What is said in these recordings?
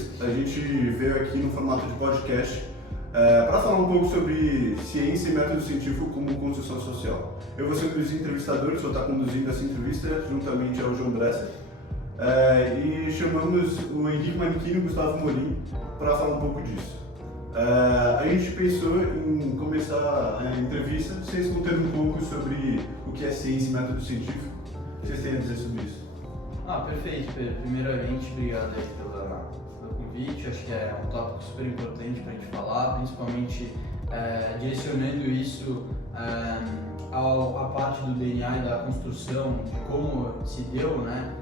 vez a gente veio aqui no formato de podcast para falar um pouco sobre ciência e método científico como construção social. Eu vou ser um dos entrevistadores, vou estar conduzindo essa entrevista juntamente ao João Bresser. E chamamos o Henrique Maniquini e o Gustavo Morim para falar um pouco disso. A gente pensou em começar a entrevista vocês contando um pouco sobre o que é ciência e método científico. O que vocês têm a dizer sobre isso? Perfeito, Pedro. Primeiramente, obrigado aí pelo convite. Acho que é um tópico super importante para a gente falar, principalmente direcionando isso à parte do DNA e da construção, de como se deu, né?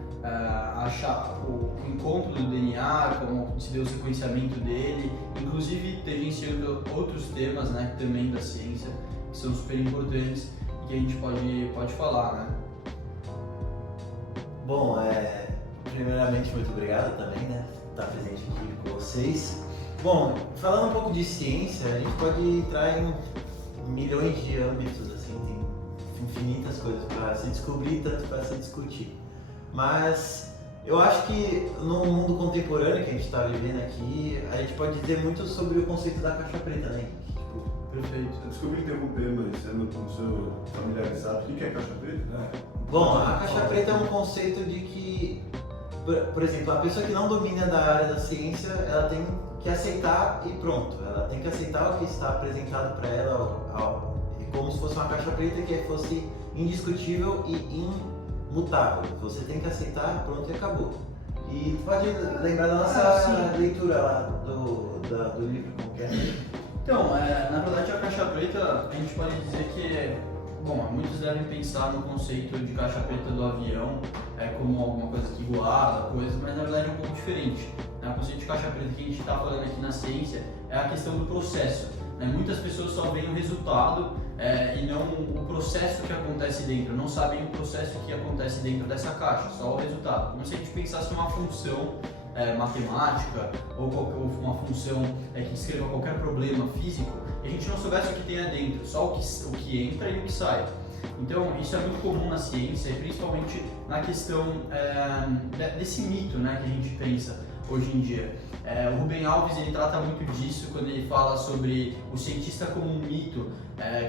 Achar o encontro do DNA, como se deu o sequenciamento dele, inclusive tangenciando outros temas, né, também da ciência, que são super importantes e que a gente pode falar, né? Bom, primeiramente muito obrigado também, né, por estar presente aqui com vocês. Bom, falando um pouco de ciência, a gente pode entrar em milhões de âmbitos, assim, tem infinitas coisas para se descobrir, tanto para se discutir. Mas eu acho que no mundo contemporâneo que a gente está vivendo aqui, a gente pode dizer muito sobre o conceito da caixa preta, né? Perfeito. Desculpe interromper, mas eu não sou familiarizado. O que é caixa preta? Bom, a caixa preta é um conceito de que, por exemplo, a pessoa que não domina da área da ciência, ela tem que aceitar e pronto. Ela tem que aceitar o que está apresentado para ela como se fosse uma caixa preta que fosse indiscutível e imutável. Você tem que aceitar, pronto e acabou. E pode lembrar da nossa leitura lá do livro, como que é? Então, na verdade a caixa preta, a gente pode dizer que, bom, muitos devem pensar no conceito de caixa preta do avião como alguma coisa que guarda, mas na verdade é um pouco diferente. O conceito de caixa preta que a gente está falando aqui na ciência é a questão do processo. Muitas pessoas só veem o resultado e não o processo que acontece dentro, não sabem o processo que acontece dentro dessa caixa, só o resultado. Como se a gente pensasse uma função matemática ou uma função que descreva qualquer problema físico e a gente não soubesse o que tem dentro, só o que entra e o que sai. Então isso é muito comum na ciência e principalmente na questão desse mito, né, que a gente pensa hoje em dia. O Rubem Alves ele trata muito disso quando ele fala sobre o cientista como um mito,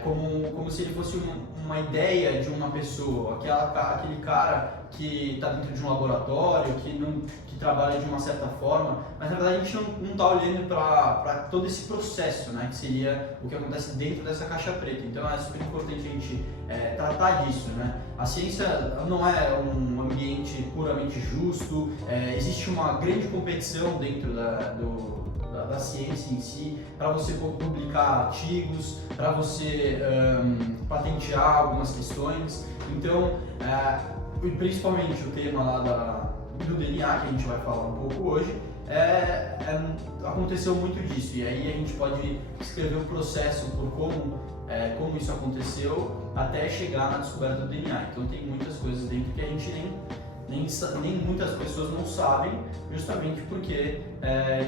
como se ele fosse uma ideia de uma pessoa, aquele cara que está dentro de um laboratório, que trabalha de uma certa forma, mas na verdade a gente não está olhando para todo esse processo, né, que seria o que acontece dentro dessa caixa preta. Então é super importante a gente tratar disso, né? A ciência não é um ambiente puramente justo, existe uma grande competição dentro da ciência em si, para você publicar artigos, para você patentear algumas questões. Então, principalmente o tema lá do DNA, que a gente vai falar um pouco hoje, aconteceu muito disso. E aí a gente pode escrever o processo por como isso aconteceu até chegar na descoberta do DNA. Então tem muitas coisas dentro que a gente nem muitas pessoas não sabem, justamente porque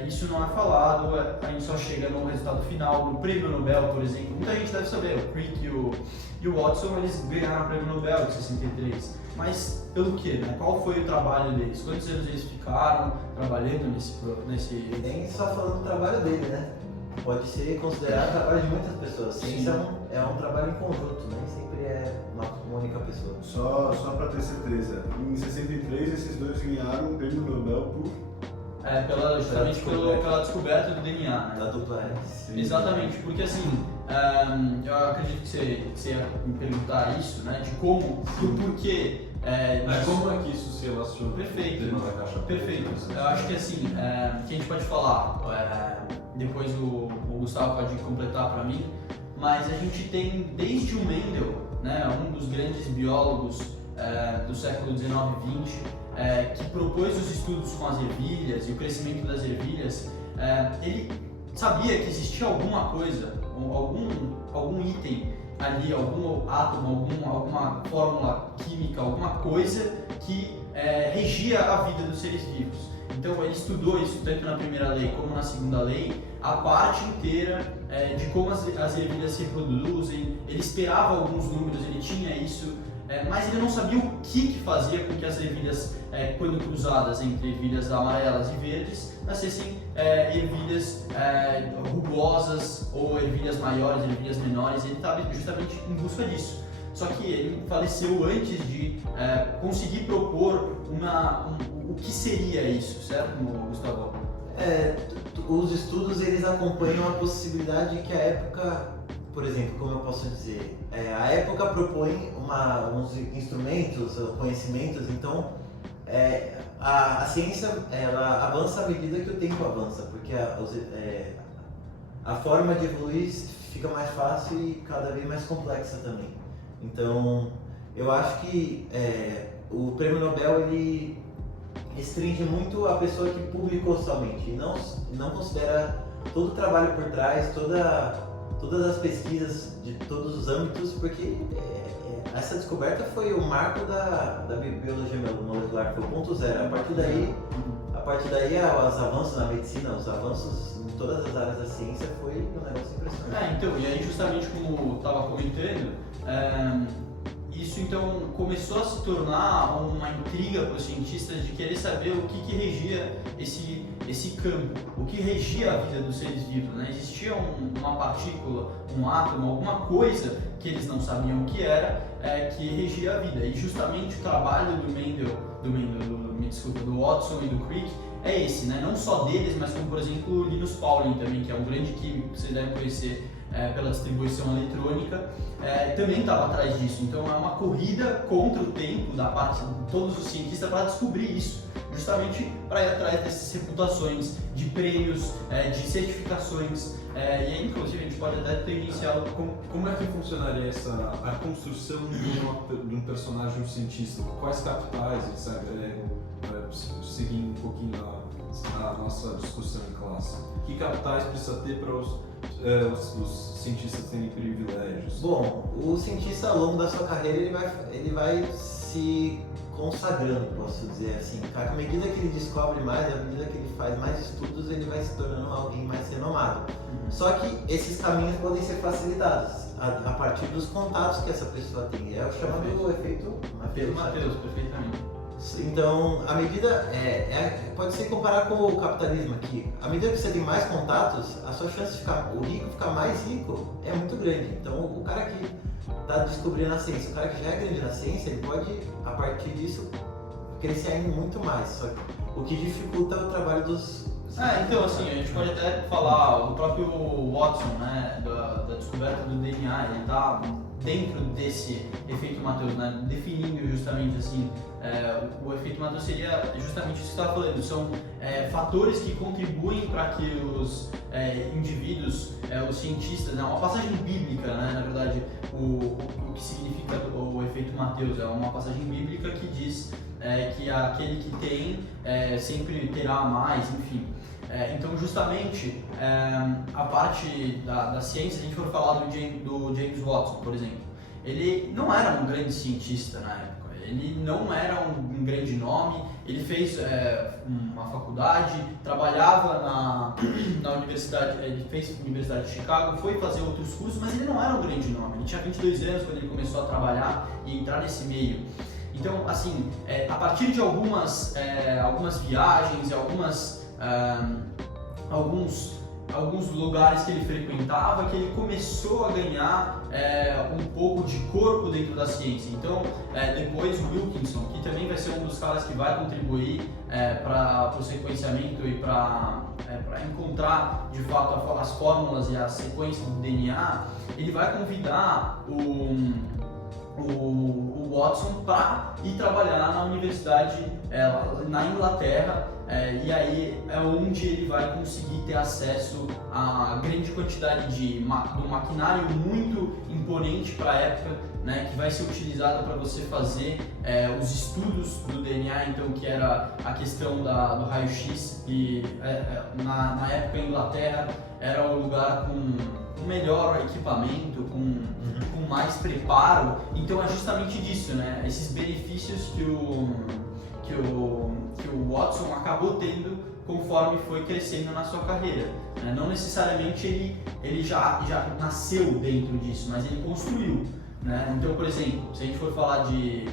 isso não é falado, a gente só chega no resultado final. No prêmio Nobel, por exemplo, muita gente deve saber, o Crick e o Watson, eles ganharam o prêmio Nobel de 63, mas pelo quê, né? Qual foi o trabalho deles? Quantos anos eles ficaram trabalhando nesse... E nem só falando do trabalho dele, né? Pode ser considerado o trabalho de muitas pessoas. Ciência é um trabalho em conjunto, nem sempre é uma única pessoa. Só para ter certeza, em 63 esses dois ganharam o prêmio Nobel por... justamente pela descoberta do DNA, né? Da dupla Sim. Exatamente, porque assim, eu acredito que você ia me perguntar isso, né? De como, do porquê. Como é que isso se relaciona? Perfeito. Com a caixa preta? Perfeito. Eu acho que assim, que a gente pode falar, depois o Gustavo pode completar para mim, mas a gente tem desde o Mendel, né, um dos grandes biólogos do século XIX e XX, que propôs os estudos com as ervilhas e o crescimento das ervilhas. Ele sabia que existia alguma coisa, algum item ali, algum átomo, alguma fórmula química, alguma coisa que regia a vida dos seres vivos. Então ele estudou isso tanto na primeira lei como na segunda lei, a parte inteira de como as ervilhas se reproduzem. Ele esperava alguns números, ele tinha isso, mas ele não sabia o que fazia com que as ervilhas, quando cruzadas entre ervilhas amarelas e verdes, nascessem ervilhas rugosas ou ervilhas maiores, ervilhas menores. Ele estava justamente em busca disso. Só que ele faleceu antes de conseguir propor o que seria isso, certo, Gustavo? Os estudos eles acompanham a possibilidade de que a época, por exemplo, como eu posso dizer, a época propõe uns instrumentos, conhecimentos, então a ciência ela avança à medida que o tempo avança, porque a forma de evoluir fica mais fácil e cada vez mais complexa também. Então, eu acho que o Prêmio Nobel ele restringe muito a pessoa que publicou somente e não considera todo o trabalho por trás, todas as pesquisas de todos os âmbitos, porque essa descoberta foi o marco da biologia molecular, foi o ponto zero. A partir daí os avanços na medicina, os avanços em todas as áreas da ciência foi um negócio impressionante. Então, e aí justamente como estava comentando, isso então começou a se tornar uma intriga para os cientistas de querer saber o que regia esse campo, o que regia a vida dos seres vivos, né? Existia uma partícula, um átomo, alguma coisa que eles não sabiam o que era, que regia a vida. E justamente o trabalho do Watson e do Crick é esse, né? Não só deles, mas como por exemplo o Linus Pauling também, que é um grande químico que vocês devem conhecer pela distribuição eletrônica, também estava atrás disso. Então é uma corrida contra o tempo da parte de todos os cientistas para descobrir isso, justamente para ir atrás dessas reputações de prêmios, de certificações. E aí, inclusive, a gente pode até ter iniciado Como é que funcionaria a construção de um personagem, um cientista? Quais capitais eles agregam, seguindo um pouquinho a nossa discussão em classe? Que capitais precisa ter para os cientistas terem privilégios? Bom, o cientista ao longo da sua carreira ele vai se consagrando, posso dizer assim. À medida que ele descobre mais, à medida que ele faz mais estudos, ele vai se tornando alguém mais renomado. Só que esses caminhos podem ser facilitados a partir dos contatos que essa pessoa tem. É o chamado efeito Mateus, perfeitamente. Então, a medida pode ser comparar com o capitalismo aqui. À medida que você tem mais contatos, a sua chance de o rico ficar mais rico é muito grande. Então, o cara que está descobrindo a ciência, o cara que já é grande na ciência, ele pode, a partir disso, crescer ainda muito mais. Só que o que dificulta é o trabalho dos... Então assim, a gente pode até falar, o próprio Watson, né, da descoberta do DNA, ele está dentro desse efeito Mateus, né, definindo justamente assim, o efeito Mateus seria justamente isso que você estava falando, são fatores que contribuem para que os indivíduos, os cientistas, né, uma passagem bíblica, né, na verdade, o que significa o efeito Mateus, é uma passagem bíblica que diz que aquele que tem sempre terá mais, enfim. Então, justamente, a parte da ciência, se a gente for falar do James Watson, por exemplo, ele não era um grande cientista na época, ele não era um grande nome, ele fez uma faculdade, trabalhava na universidade, ele fez a Universidade de Chicago, foi fazer outros cursos, mas ele não era um grande nome, ele tinha 22 anos quando ele começou a trabalhar e entrar nesse meio. Então, assim, a partir de algumas viagens e alguns lugares que ele frequentava, que ele começou a ganhar um pouco de corpo dentro da ciência. Então, depois o Wilkinson, que também vai ser um dos caras que vai contribuir para o sequenciamento e para encontrar de fato as fórmulas e a sequência do DNA, ele vai convidar o Watson para ir trabalhar na universidade na Inglaterra, e aí é onde ele vai conseguir ter acesso a grande quantidade do maquinário muito imponente para a época, né, que vai ser utilizado para você fazer os estudos do DNA, então que era a questão do raio-x, e na época a Inglaterra era o lugar com melhor equipamento, com mais preparo. Então é justamente disso, né? Esses benefícios o Watson acabou tendo conforme foi crescendo na sua carreira. Né? Não necessariamente ele já nasceu dentro disso, mas ele construiu. Né? Então, por exemplo, se a gente for falar de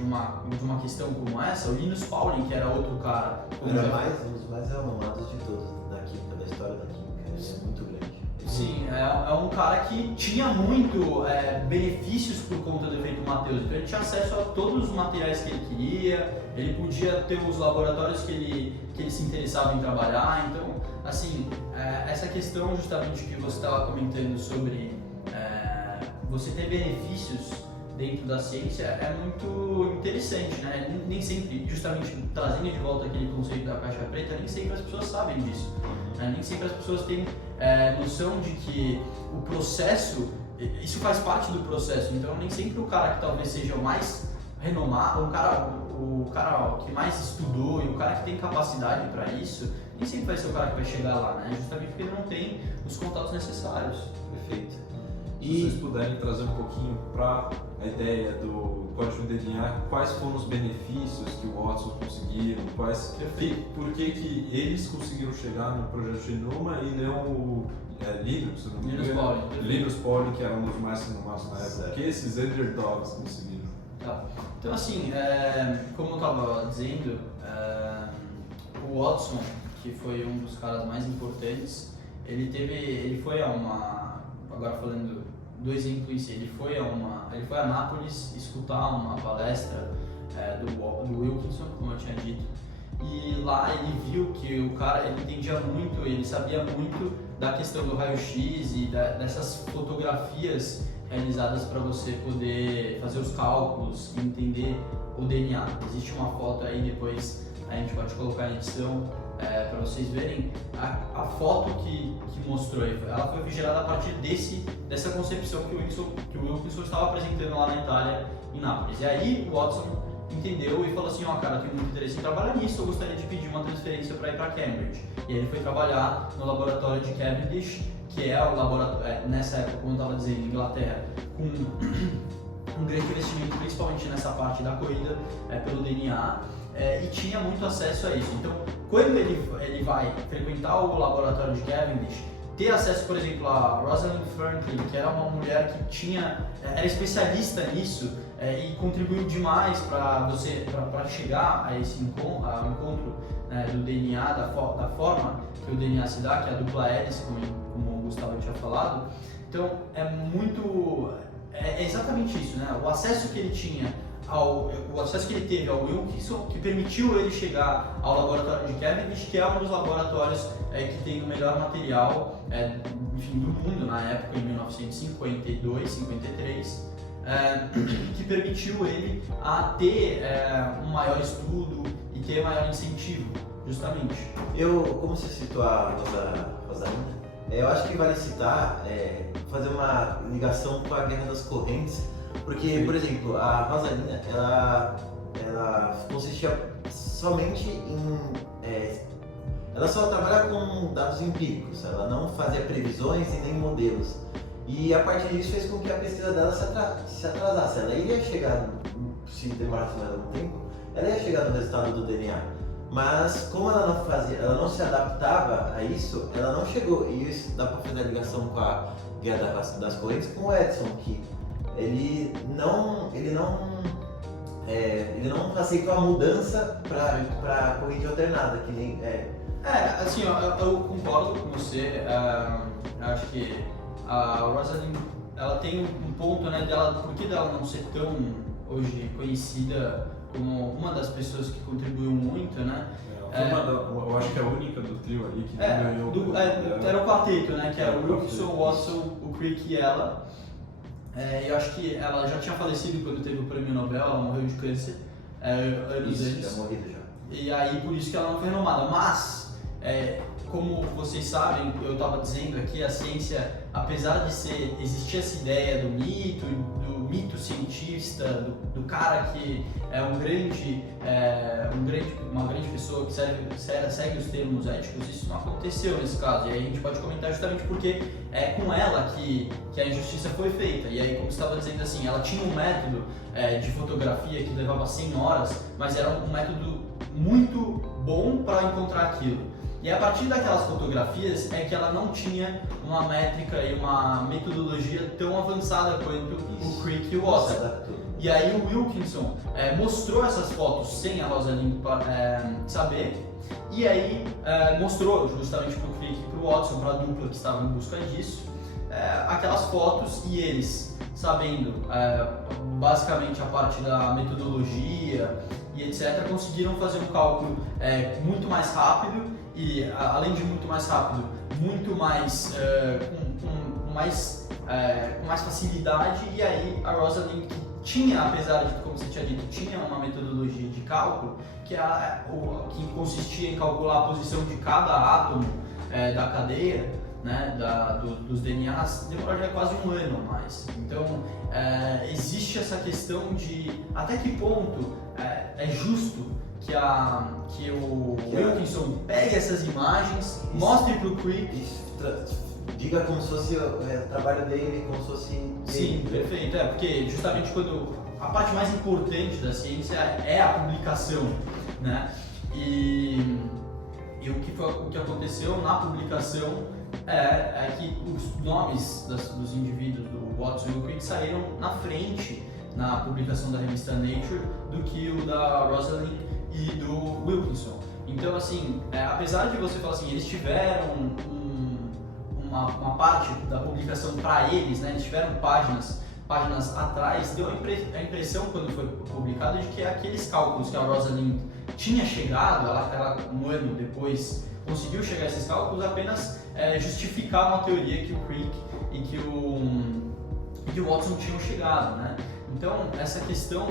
uma questão como essa, o Linus Pauling, que era outro cara... Era um dos mais renomados de todos da química, da história da química. Ele é muito grande. Sim, é um cara que tinha muito benefícios por conta do efeito Matheus. Então ele tinha acesso a todos os materiais que ele queria, ele podia ter os laboratórios que ele se interessava em trabalhar. Então, assim, essa questão justamente que você estava comentando sobre você ter benefícios dentro da ciência é muito interessante, né? Nem sempre, justamente trazendo de volta aquele conceito da caixa preta, nem sempre as pessoas sabem disso. Né? Nem sempre as pessoas têm noção de que o processo, isso faz parte do processo, então nem sempre o cara que talvez seja o mais renomado, o cara que mais estudou e o cara que tem capacidade para isso, nem sempre vai ser o cara que vai chegar lá, né? Justamente porque ele não tem os contatos necessários. Perfeito. Se vocês puderem trazer um pouquinho para a ideia do código DNA, quais foram os benefícios que o Watson conseguiram, por que eles conseguiram chegar no projeto Genoma e não o Linus Pauling, que era um dos mais renomados na época, que esses underdogs conseguiram. Tá. Então assim, como eu estava dizendo, o Watson, que foi um dos caras mais importantes, ele foi a uma, agora falando do exemplo em si, ele foi a Nápoles escutar uma palestra do Wilkinson, como eu tinha dito, e lá ele viu que o cara, ele entendia muito, ele sabia muito da questão do raio-x e dessas fotografias realizadas para você poder fazer os cálculos e entender o DNA. Existe uma foto aí, depois a gente pode colocar em edição para vocês verem a foto que mostrou. Ela foi gerada a partir dessa concepção que o Wilkinson estava apresentando lá na Itália, em Nápoles. E aí o Watson entendeu e falou assim, cara, eu tenho muito interesse em trabalhar nisso, eu gostaria de pedir uma transferência para ir para Cambridge. E aí ele foi trabalhar no laboratório de Cavendish, que é o laboratório, nessa época, como eu estava dizendo, em Inglaterra, com um grande investimento, principalmente nessa parte da corrida pelo DNA, e tinha muito acesso a isso. Então, quando ele vai frequentar o laboratório de Cavendish, ter acesso, por exemplo, a Rosalind Franklin, que era uma mulher que era especialista nisso e contribuiu demais para chegar a esse ao encontro do DNA, da forma que o DNA se dá, que é a dupla hélice, como o Gustavo tinha falado. Então, é exatamente isso, né? O acesso que ele tinha o acesso que ele teve ao Wilkinson, que permitiu ele chegar ao laboratório de Cavendish, que é um dos laboratórios que tem o melhor material do mundo na época, em 1952, 53, que permitiu ele a ter um maior estudo e ter maior incentivo, justamente. Como você citou a Rosalina, eu acho que vale citar, fazer uma ligação com a Guerra das Correntes, porque, por exemplo, a Rosalina, ela consistia somente em... ela só trabalha com dados empíricos, ela não fazia previsões e nem modelos. E a partir disso fez com que a pesquisa dela se atrasasse. Ela iria chegar, se demorasse mais algum tempo, ela ia chegar no resultado do DNA. Mas como ela não se adaptava a isso, ela não chegou. E isso dá para fazer a ligação com a Guerra das Correntes com o Edison, que ele não aceitou a mudança para a corrente alternada, que nem assim, eu concordo com você. Acho que a Rosalind, ela tem um ponto, né, por que dela não ser tão hoje conhecida como uma das pessoas que contribuiu muito, né? Eu acho que é a única do trio ali que ganhou. Era o quarteto, né? Que era o Wilkinson, o Watson, o Crick e ela. Eu acho que ela já tinha falecido quando teve o prêmio Nobel, ela morreu de câncer anos antes. Já morrido já. E aí por isso que ela não foi renomada. Mas, como vocês sabem, eu estava dizendo aqui, a ciência apesar de existir essa ideia do mito cientista, do cara que é uma grande pessoa que segue os termos éticos, isso não aconteceu nesse caso. E aí a gente pode comentar justamente porque é com ela que a injustiça foi feita. E aí, como você estava dizendo assim, ela tinha um método de fotografia que levava 100 horas, mas era um método muito bom para encontrar aquilo. E a partir daquelas fotografias é que ela não tinha uma métrica e uma metodologia tão avançada quanto o Crick e o Watson. E aí o Wilkinson mostrou essas fotos sem a Rosalind saber, e aí mostrou justamente para o Crick e para o Watson, para a dupla que estava em busca disso, aquelas fotos, e eles, sabendo basicamente a parte da metodologia e etc., conseguiram fazer um cálculo muito mais rápido. E além de muito mais rápido, muito mais com mais facilidade. E aí a Rosalind, que tinha, apesar de, como você tinha dito, tinha uma metodologia de cálculo que consistia em calcular a posição de cada átomo da cadeia, né, dos DNAs, demoraria quase um ano a mais. Então existe essa questão de até que ponto é justo que o Wilkinson pegue essas imagens, mostre para o Crick. Diga como se fosse o trabalho dele, como se fosse dele. Sim, perfeito. Porque justamente quando a parte mais importante da ciência é a publicação, né? E o que aconteceu na publicação é que os nomes dos indivíduos do Watson e o Crick saíram na frente na publicação da revista Nature do que o da Rosalind e do Wilkinson. Então, assim, apesar de você falar assim, eles tiveram uma parte da publicação para eles, né? Eles tiveram páginas atrás, deu a impressão quando foi publicado de que aqueles cálculos que a Rosalind tinha chegado, ela um ano depois conseguiu chegar a esses cálculos, apenas justificar uma teoria que o Crick e que o Watson tinham chegado, né? Então, essa questão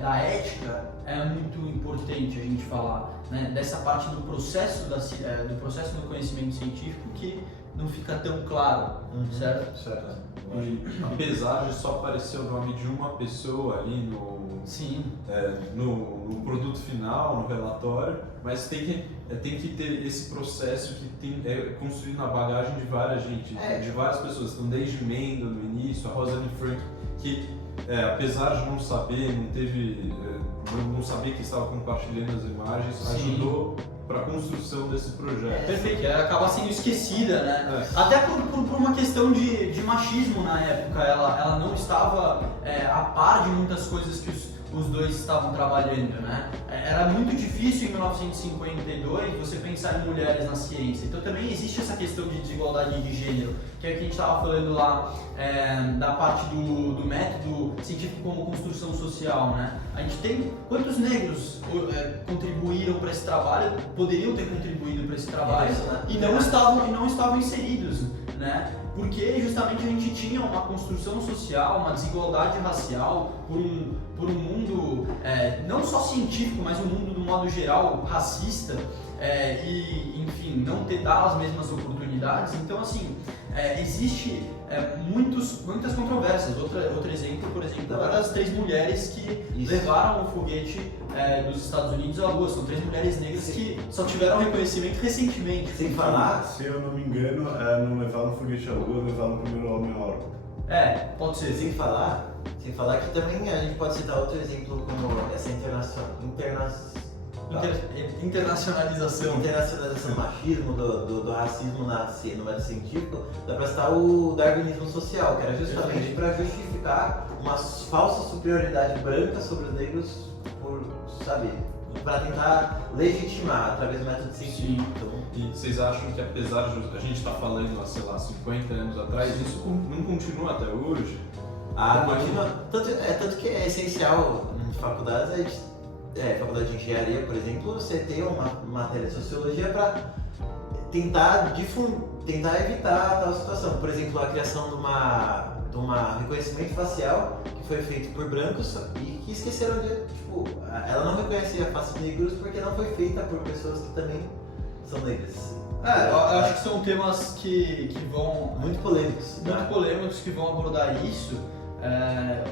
da ética é muito importante a gente falar, né? Dessa parte do processo do conhecimento científico que não fica tão claro, certo? Certo. Apesar de só aparecer o nome de uma pessoa ali no produto final, no relatório, mas tem que ter esse processo que é construído na bagagem de várias pessoas. Então, desde Mendel no início, a Rosalind Frank, que apesar de não saber, não saber que estava compartilhando as imagens, sim, ajudou para a construção desse projeto. Perfeito, ela acaba sendo esquecida, né? Até por uma questão de machismo na época, ela não estava a par de muitas coisas que os dois estavam trabalhando, né? Era muito difícil em 1952 você pensar em mulheres na ciência, então também existe essa questão de desigualdade de gênero, que é o que a gente estava falando lá da parte do método científico como construção social, né? A gente tem quantos negros contribuíram para esse trabalho, poderiam ter contribuído para esse trabalho e não estavam inseridos, né? Porque justamente a gente tinha uma construção social, uma desigualdade racial por um mundo não só científico, mas um mundo do modo geral racista e, enfim, não ter dado as mesmas oportunidades. Então, assim, existe muitas controvérsias. Outro exemplo, por exemplo, era as 3 mulheres que levaram o foguete dos Estados Unidos à Lua. São 3 mulheres negras que só tiveram reconhecimento recentemente. Sem falar, se eu não me engano, não levaram o foguete à Lua, levaram o primeiro homem à órbita. Pode ser. Sem falar que também a gente pode citar outro exemplo como essa internacionalização do machismo, do racismo no método científico. Dá pra citar o darwinismo social, que era justamente para justificar uma falsa superioridade branca sobre os negros para tentar legitimar através do método científico. Então, e vocês acham que apesar de a gente estar falando há, sei lá, 50 anos atrás, isso não continua até hoje? Continua. Tanto que é essencial em faculdades, faculdade de engenharia, por exemplo, você ter uma matéria de sociologia para tentar evitar tal situação. Por exemplo, a criação de uma reconhecimento facial que foi feito por brancos e que esqueceram ela não reconhecia faces negros porque não foi feita por pessoas que também são negras. Eu acho que são temas que vão... Muito polêmicos. Muito polêmicos que vão abordar isso.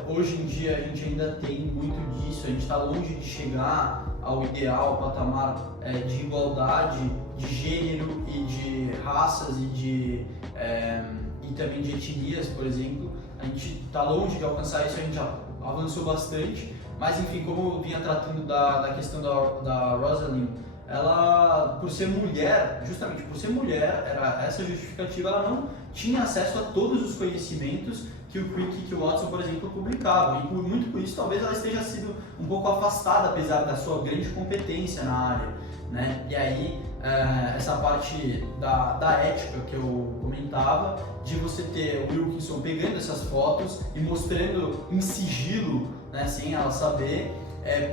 Hoje em dia a gente ainda tem muito disso, a gente está longe de chegar ao ideal, ao patamar de igualdade de gênero e de raças e também de etnias, por exemplo. A gente está longe de alcançar isso, a gente já avançou bastante, mas enfim, como eu vinha tratando da questão da Rosalind, ela, por ser mulher, justamente por ser mulher, era essa justificativa, ela não tinha acesso a todos os conhecimentos que o Crick e que o Watson, por exemplo, publicavam, e muito por isso talvez ela esteja sido um pouco afastada, apesar da sua grande competência na área, né? E aí, essa parte da ética que eu comentava, de você ter o Wilkinson pegando essas fotos e mostrando em sigilo, né, sem ela saber,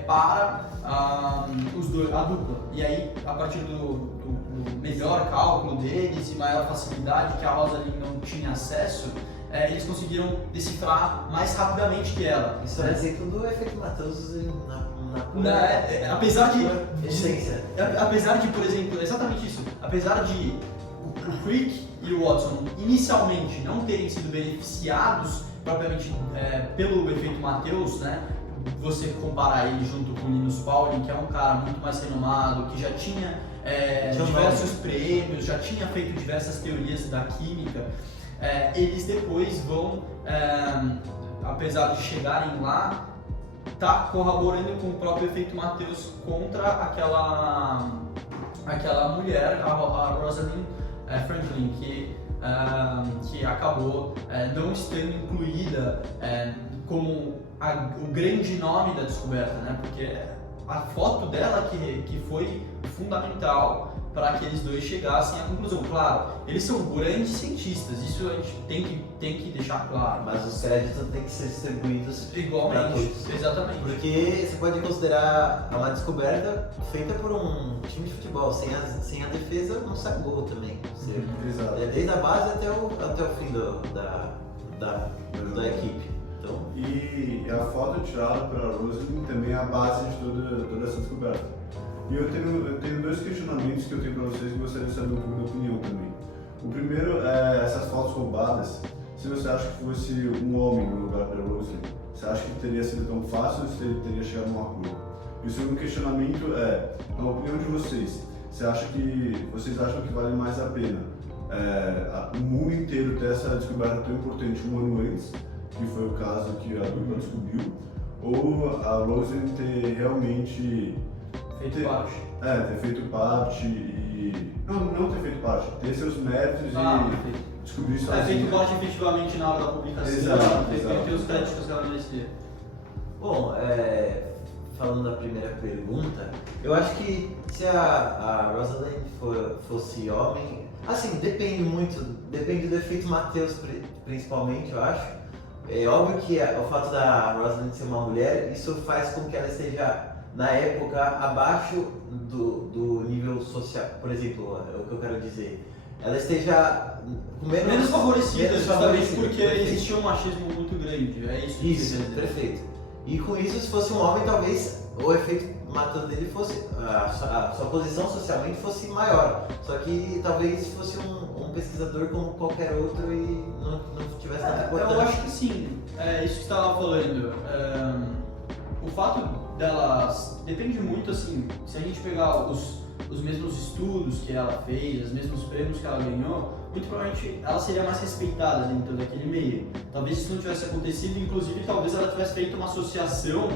para os dois, a dupla. E aí, a partir do melhor cálculo deles e maior facilidade que a Rosalind não tinha acesso, eles conseguiram decifrar mais rapidamente que ela. Isso é exemplo do efeito Matheus apesar de essência. Apesar de, por exemplo, exatamente isso, apesar de o Crick e o Watson inicialmente não terem sido beneficiados propriamente pelo efeito Matheus, né? Você comparar ele junto com o Linus Pauling, que é um cara muito mais renomado, que já tinha diversos prêmios, já tinha feito diversas teorias da química, eles depois vão, apesar de chegarem lá, tá corroborando com o próprio efeito Matheus contra aquela mulher, a Rosalind Franklin, que acabou não estando incluída como o grande nome da descoberta, né? Porque a foto dela que foi fundamental para que eles dois chegassem à conclusão. Claro, eles são grandes cientistas, isso a gente tem que deixar claro. Mas os créditos têm que ser distribuídos igualmente, exatamente. Porque você pode considerar uma descoberta feita por um time de futebol. Sem a defesa não sai gol também. Exato. Desde a base até o fim da equipe. Então... E a foto tirada pela Rosalind também é a base de toda essa descoberta. E eu tenho dois questionamentos que eu tenho para vocês e gostaria de saber um pouco da opinião também. O primeiro é essas fotos roubadas. Se você acha que fosse um homem no lugar da Rosalind, você acha que teria sido tão fácil ou se ele teria chegado a um acordo? E o segundo questionamento a opinião de vocês. Vocês acham que vale mais a pena o mundo inteiro ter essa descoberta tão importante um ano antes, que foi o caso que a dupla descobriu, ou a Rosalind ter realmente ter feito parte e... Não ter feito parte, ter seus méritos e descobrir isso feito parte efetivamente na hora da publicação, ter os créditos que ela merecia. Bom, falando da primeira pergunta, eu acho que se a Rosalind fosse homem, assim, depende do efeito Matheus principalmente, eu acho. É óbvio que o fato da Rosalind ser uma mulher, isso faz com que ela esteja, na época, abaixo do nível social. Por exemplo, é o que eu quero dizer, ela esteja menos favorecida, justamente porque perfeito. Existia um machismo muito grande, é isso. Isso, perfeito. E com isso, se fosse um homem, talvez o efeito Matheus dele fosse, a sua posição socialmente fosse maior. Só que talvez fosse um pesquisador como qualquer outro e não tivesse tanta importância. Eu acho que sim, isso que você estava falando. O fato delas depende muito, assim, se a gente pegar os mesmos estudos que ela fez, os mesmos prêmios que ela ganhou, muito provavelmente ela seria mais respeitada dentro daquele meio. Talvez isso não tivesse acontecido, inclusive talvez ela tivesse feito uma associação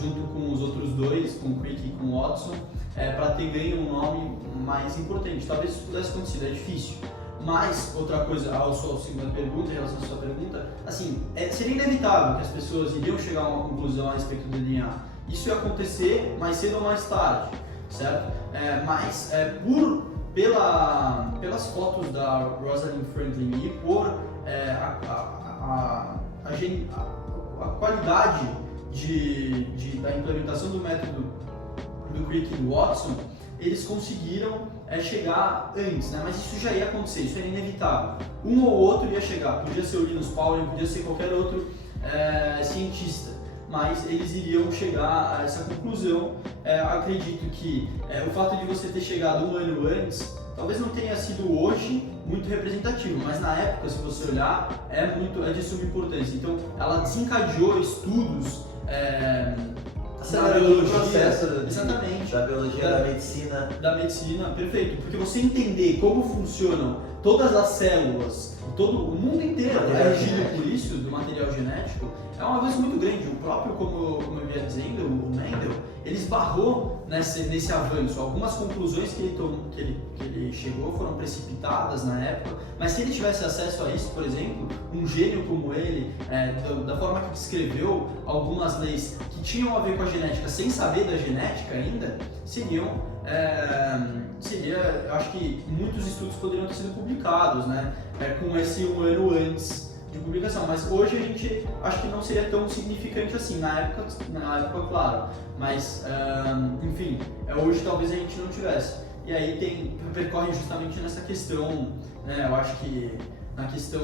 junto com os outros dois, com o Crick e com o Watson, para ter ganho um nome mais importante. Talvez isso pudesse acontecer, é difícil. Mas, outra coisa, a sua segunda pergunta, em relação à sua pergunta, assim, seria inevitável que as pessoas iriam chegar a uma conclusão a respeito do DNA. Isso ia acontecer mais cedo ou mais tarde, certo? Mas, pelas fotos da Rosalind Franklin e por a qualidade da implementação do método do Crick e do Watson, eles conseguiram chegar antes, né? Mas isso já ia acontecer, isso era inevitável. Um ou outro ia chegar, podia ser o Linus Pauling, podia ser qualquer outro cientista, mas eles iriam chegar a essa conclusão. Acredito que o fato de você ter chegado um ano antes talvez não tenha sido hoje muito representativo, mas na época, se você olhar, é de suma importância. Então, ela desencadeou estudos Acelerou o processo exatamente, da biologia, da medicina. Da medicina, perfeito. Porque você entender como funcionam todas as células, todo o mundo inteiro é regido por isso, do material genético, é um avanço muito grande. O próprio, como eu ia dizendo, o Mendel, ele esbarrou nesse avanço. Algumas conclusões que ele chegou foram precipitadas na época, mas se ele tivesse acesso a isso, por exemplo, um gênio como ele, da forma que descreveu algumas leis que tinham a ver com a genética sem saber da genética ainda, eu acho que muitos estudos poderiam ter sido publicados, né, com esse um ano antes de publicação, mas hoje a gente acho que não seria tão significante assim, na época claro, mas enfim, hoje talvez a gente não tivesse. E aí percorre justamente nessa questão, né, eu acho que na questão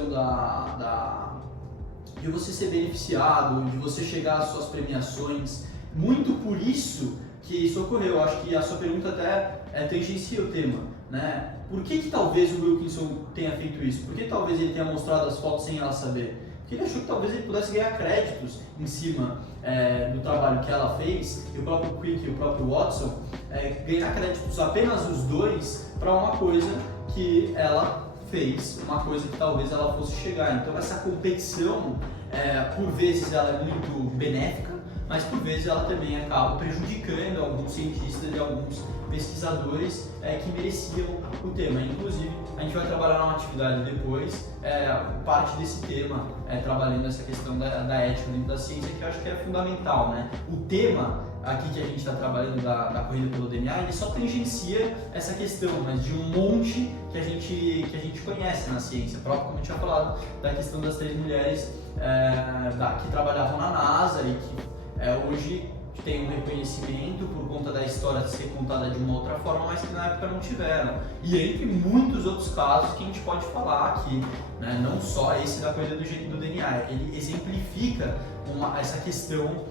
de você ser beneficiado, de você chegar às suas premiações, muito por isso que isso ocorreu. Eu acho que a sua pergunta até tangencia o tema, né? Por que talvez o Wilkinson tenha feito isso? Por que talvez ele tenha mostrado as fotos sem ela saber? Porque ele achou que talvez ele pudesse ganhar créditos em cima do trabalho que ela fez, e o próprio Crick e o próprio Watson, ganhar créditos apenas os dois para uma coisa que ela fez, uma coisa que talvez ela fosse chegar. Então essa competição, por vezes ela é muito benéfica, mas por vezes ela também acaba prejudicando alguns cientistas e alguns pesquisadores que mereciam o tema. Inclusive, a gente vai trabalhar numa atividade depois, parte desse tema, trabalhando essa questão da ética dentro da ciência, que eu acho que é fundamental, né? O tema aqui que a gente está trabalhando da corrida pelo DNA, ele só tangencia essa questão, mas de um monte que a gente conhece na ciência, próprio como a gente tinha falado, da questão das 3 mulheres que trabalhavam na NASA e que hoje tem um reconhecimento por conta da história ser contada de uma outra forma, mas que na época não tiveram. E entre muitos outros casos que a gente pode falar aqui, né? Não só esse da coisa do DNA, ele exemplifica essa questão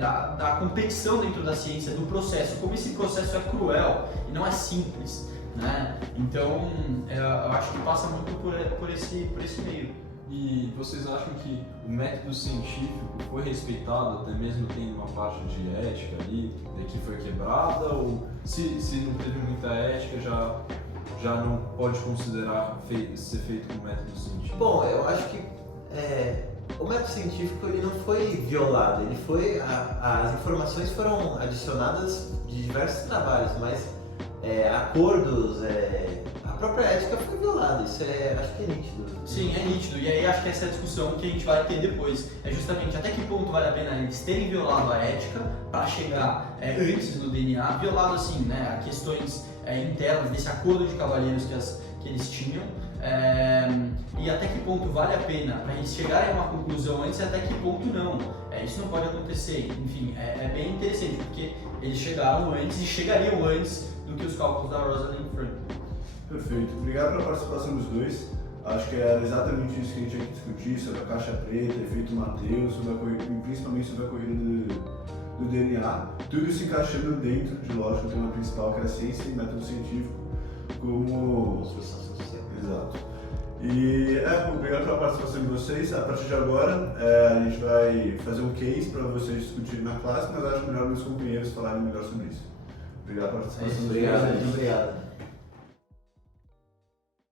da competição dentro da ciência, do processo, como esse processo é cruel e não é simples, né? Então, eu acho que passa muito por esse meio. E vocês acham que o método científico foi respeitado, até mesmo tendo uma parte de ética ali, que foi quebrada, ou se não teve muita ética, já não pode considerar ser feito com método científico? Bom, eu acho que o método científico ele não foi violado, ele foi as informações foram adicionadas de diversos trabalhos, mas acordos, a própria ética foi violada, isso acho que é nítido. Sim, é nítido, e aí acho que essa é a discussão que a gente vai ter depois, é justamente até que ponto vale a pena eles terem violado a ética para chegar antes no DNA, violado assim, né, a questões internas desse acordo de cavalheiros que eles tinham, e até que ponto vale a pena para eles chegarem a uma conclusão antes e até que ponto não. Isso não pode acontecer, enfim, é bem interessante, porque eles chegaram antes e chegariam antes do que os cálculos da Rosalind Franklin. Perfeito, obrigado pela participação dos dois. Acho que era exatamente isso que a gente tinha que discutir, sobre a caixa preta, efeito Mateus, principalmente sobre a corrida do DNA. Tudo se encaixando dentro de, lógico, o tema principal, que é a ciência e método científico, como... Construção social. Exato. E obrigado pela participação de vocês. A partir de agora, a gente vai fazer um case para vocês discutirem na classe, mas acho melhor meus companheiros falarem melhor sobre isso. Obrigado pela participação. Obrigado.